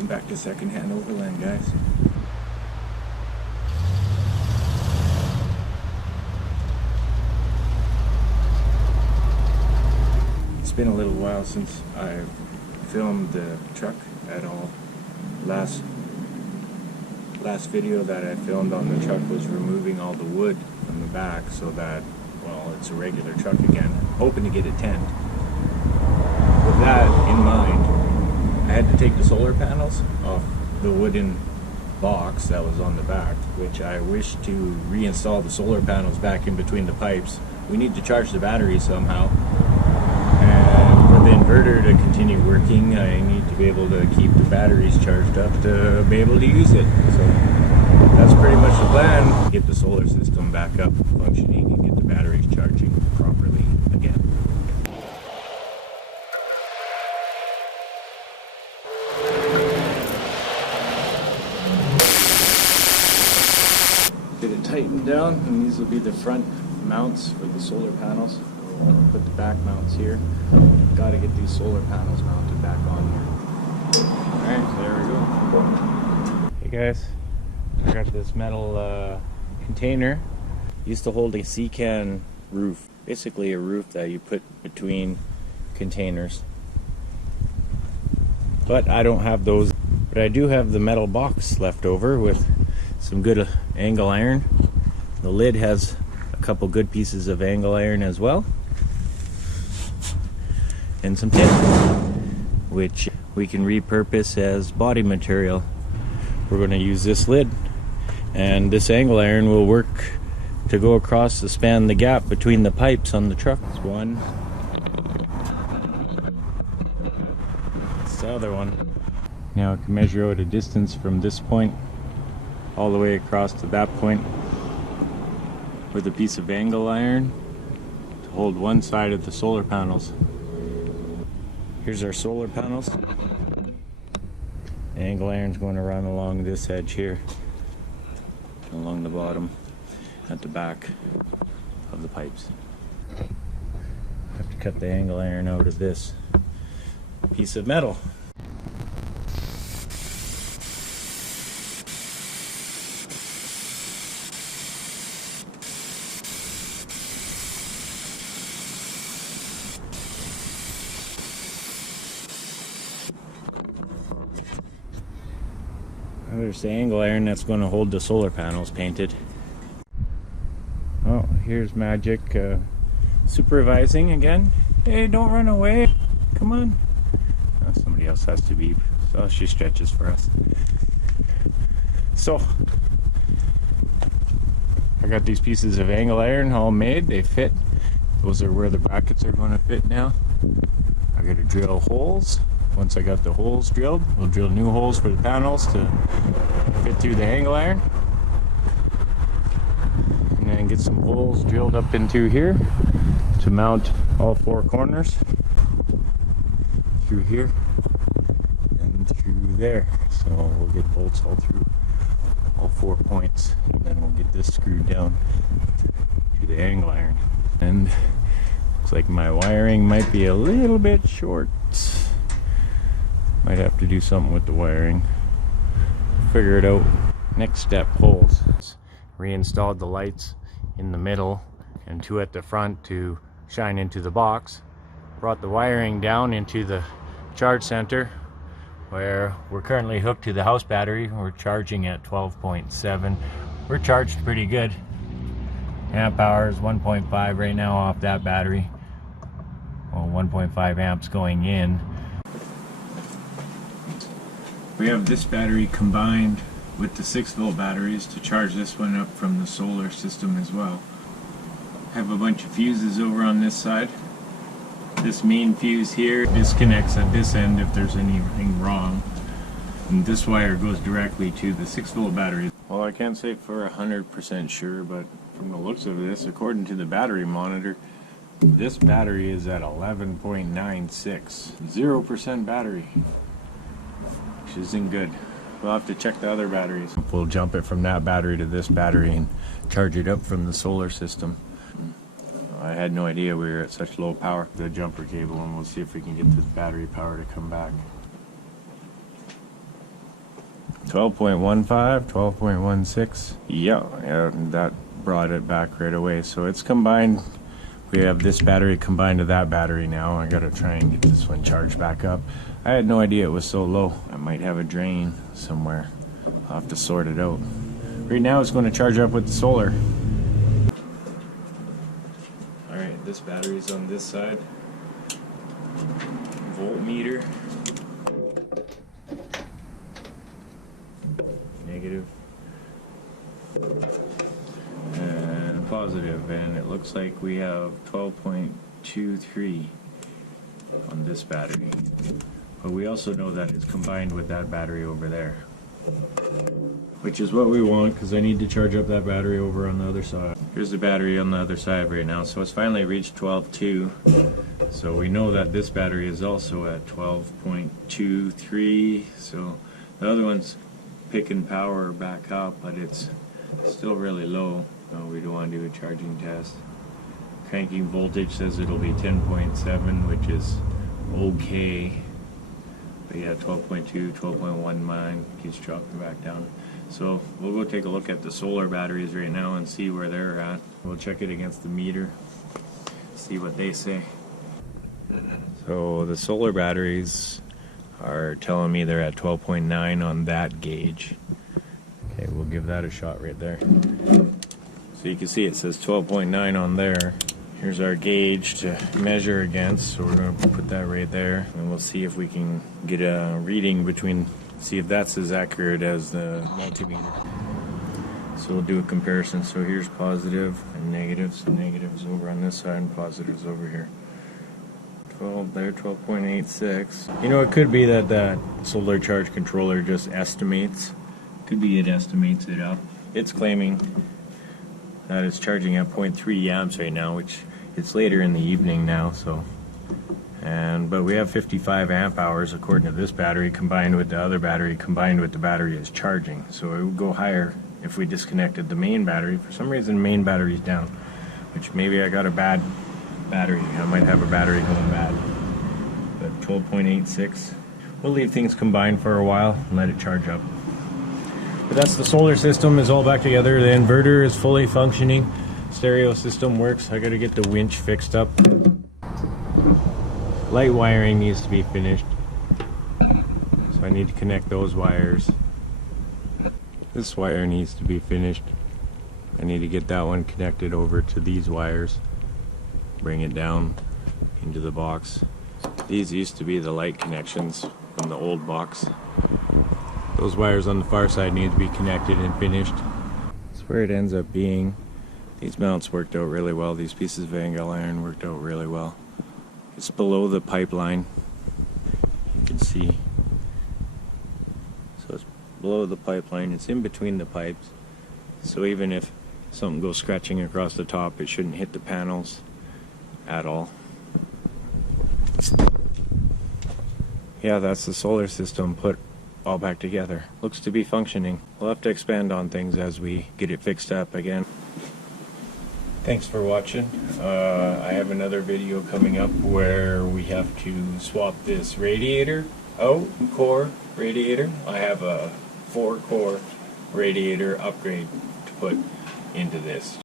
Welcome back to Secondhand Overland, guys. It's been a little while since I've filmed the truck at all. Last video that I filmed on the truck was removing all the wood from the back so that, well, it's a regular truck again. I'm hoping to get a tent. With that in mind, I had to take the solar panels off the wooden box that was on the back, which I wish to reinstall the solar panels back in between the pipes. We need to charge the battery somehow, and for the inverter to continue working, I need to be able to keep the batteries charged up to be able to use it. So that's pretty much the plan: get the solar system back up functioning and get the batteries charging properly again. Get it tightened down, and these will be the front mounts for the solar panels. We'll put the back mounts here. Got to get these solar panels mounted back on here. Alright, so there we go. Hey guys, I got this metal container. Used to hold a C-can roof. Basically a roof that you put between containers. But I don't have those. But I do have the metal box left over with some good angle iron. The lid has a couple good pieces of angle iron as well, and some tin, which we can repurpose as body material. We're going to use this lid, and this angle iron will work to go across to span the gap between the pipes on the truck. That's one. That's the other one. Now I can measure out a distance from this point all the way across to that point with a piece of angle iron to hold one side of the solar panels. Here's our solar panels. The angle iron's going to run along this edge here, along the bottom at the back of the pipes. I have to cut the angle iron out of this piece of metal. There's the angle iron that's going to hold the solar panels painted. Oh, here's Magic supervising again. Hey, don't run away. Come on. Oh, somebody else has to beep. So she stretches for us. So, I got these pieces of angle iron all made. They fit. Those are where the brackets are going to fit now. I got to drill holes. Once I got the holes drilled, we'll drill new holes for the panels to fit through the angle iron. And then get some holes drilled up into here to mount all four corners. Through here and through there. So we'll get bolts all through all 4 points. And then we'll get this screwed down to the angle iron. And looks like my wiring might be a little bit short. Might have to do something with the wiring. Figure it out. Next step, holes. Reinstalled the lights in the middle and two at the front to shine into the box. Brought the wiring down into the charge center where we're currently hooked to the house battery. We're charging at 12.7. We're charged pretty good. Amp hours 1.5 right now off that battery. Well, 1.5 amps going in. We have this battery combined with the 6-volt batteries to charge this one up from the solar system as well. I have a bunch of fuses over on this side. This main fuse here disconnects at this end if there's anything wrong. And this wire goes directly to the 6-volt battery. Well, I can't say for 100% sure, but from the looks of this, according to the battery monitor, this battery is at 11.96. 0% battery. Which isn't good. We'll have to check the other batteries. We'll jump it from that battery to this battery and charge it up from the solar system. I had no idea we were at such low power. The jumper cable, and we'll see if we can get this battery power to come back. 12.15, 12.16. Yeah, that brought it back right away. So it's combined. We have this battery combined to that battery now. I gotta try and get this one charged back up. I had no idea it was so low. I might have a drain somewhere. I'll have to sort it out. Right now it's going to charge up with the solar. Alright, this battery's on this side. Voltmeter. Negative. And positive. And it looks like we have 12.23 on this battery. But we also know that it's combined with that battery over there, which is what we want because I need to charge up that battery over on the other side. Here's the battery on the other side right now. So it's finally reached 12.2. So we know that this battery is also at 12.23. So the other one's picking power back up, but it's still really low. No, we don't want to do a charging test. Cranking voltage says it'll be 10.7, which is okay. But yeah, 12.2, 12.19 keeps dropping back down. So we'll go take a look at the solar batteries right now and see where they're at. We'll check it against the meter, see what they say. So the solar batteries are telling me they're at 12.9 on that gauge. Okay, we'll give that a shot right there. So you can see it says 12.9 on there. Here's our gauge to measure against, so we're going to put that right there, and we'll see if we can get a reading between, see if that's as accurate as the multimeter. So we'll do a comparison. So here's positive and negatives over on this side and positives over here. 12 there, 12.86. You know, it could be that that solar charge controller just estimates. Could be it estimates it up. It's claiming that it's charging at 0.3 amps right now, which it's later in the evening now, so. But we have 55 amp hours according to this battery combined with the other battery combined with the battery is charging. So it would go higher if we disconnected the main battery. For some reason the main battery's down, which maybe I got a bad battery. I might have a battery going bad. But 12.86. We'll leave things combined for a while and let it charge up. But that's the solar system is all back together. The inverter is fully functioning. Stereo system works. I gotta get the winch fixed up. Light wiring needs to be finished. So I need to connect those wires. This wire needs to be finished. I need to get that one connected over to these wires. Bring it down into the box. These used to be the light connections from the old box. Those wires on the far side need to be connected and finished. That's where it ends up being. These mounts worked out really well. These pieces of angle iron worked out really well. It's below the pipeline. You can see. So it's below the pipeline. It's in between the pipes. So even if something goes scratching across the top, it shouldn't hit the panels at all. Yeah, that's the solar system put all back together. Looks to be functioning. We'll have to expand on things as we get it fixed up again. Thanks for watching. I have another video coming up where we have to swap this radiator out, core radiator. I have a 4-core radiator upgrade to put into this.